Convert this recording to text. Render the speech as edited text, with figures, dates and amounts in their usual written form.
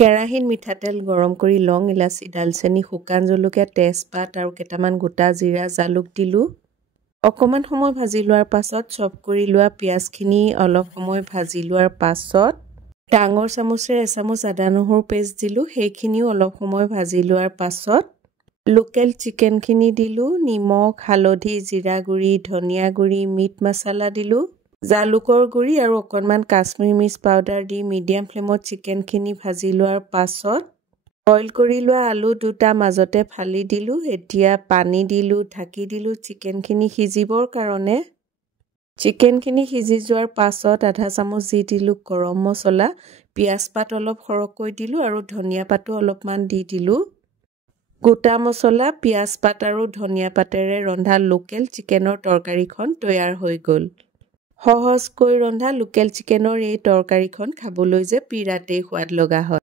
কেৰাহীত মিঠাতেল গৰম কৰি লং, ইলাচি, ডালচেনি, শুকান জলকীয়া, তেজপাত আৰু কেইটামান গোটা জিৰা, জালুক দিলোঁ। অকণমান সময় ভাজি লোৱাৰ পাছত চপ কৰি লোৱা পিঁয়াজখিনি অলপ সময় ভাজি লোৱাৰ পাছত ডাঙৰ চামুচেৰে এচামুচ আদা নহৰু পেষ্ট দিলোঁ। সেইখিনিও অলপ সময় ভাজি লোৱাৰ পাছত লোকেল চিকেনখিনি দিলোঁ। নিমখ, হালধি, জিৰা গুড়ি, ধনিয়া গুড়ি, মিট মছলা দিলোঁ। জালুকৰ গুড়ি আৰু অকণমান কাশ্মীৰী মিৰ্চ পাউডাৰ দি মিডিয়াম ফ্লেমত চিকেনখিনি ভাজি লোৱাৰ পাছত বইল কৰি লোৱা আলু দুটা মাজতে ফালি দিলোঁ। এতিয়া পানী দিলোঁ, ঢাকি দিলোঁ চিকেনখিনি সিজিবৰ কাৰণে। চিকেনখিনি সিজি যোৱাৰ পাছত আধা চামুচ দি দিলোঁ গৰম মছলা, পিঁয়াজ পাত অলপ সৰহকৈ দিলোঁ আৰু ধনিয়া পাতো অলপমান দি দিলোঁ। গোটা মছলা, পিঁয়াজ পাত আৰু ধনিয়া পাতেৰে ৰন্ধা লোকেল চিকেনৰ তৰকাৰীখন তৈয়াৰ হৈ গ'ল। সহজকৈ ৰন্ধা লোকেল চিকেনৰ এই তৰকাৰীখন খাবলৈ যে বিৰাটেই সোৱাদ লগা হয়।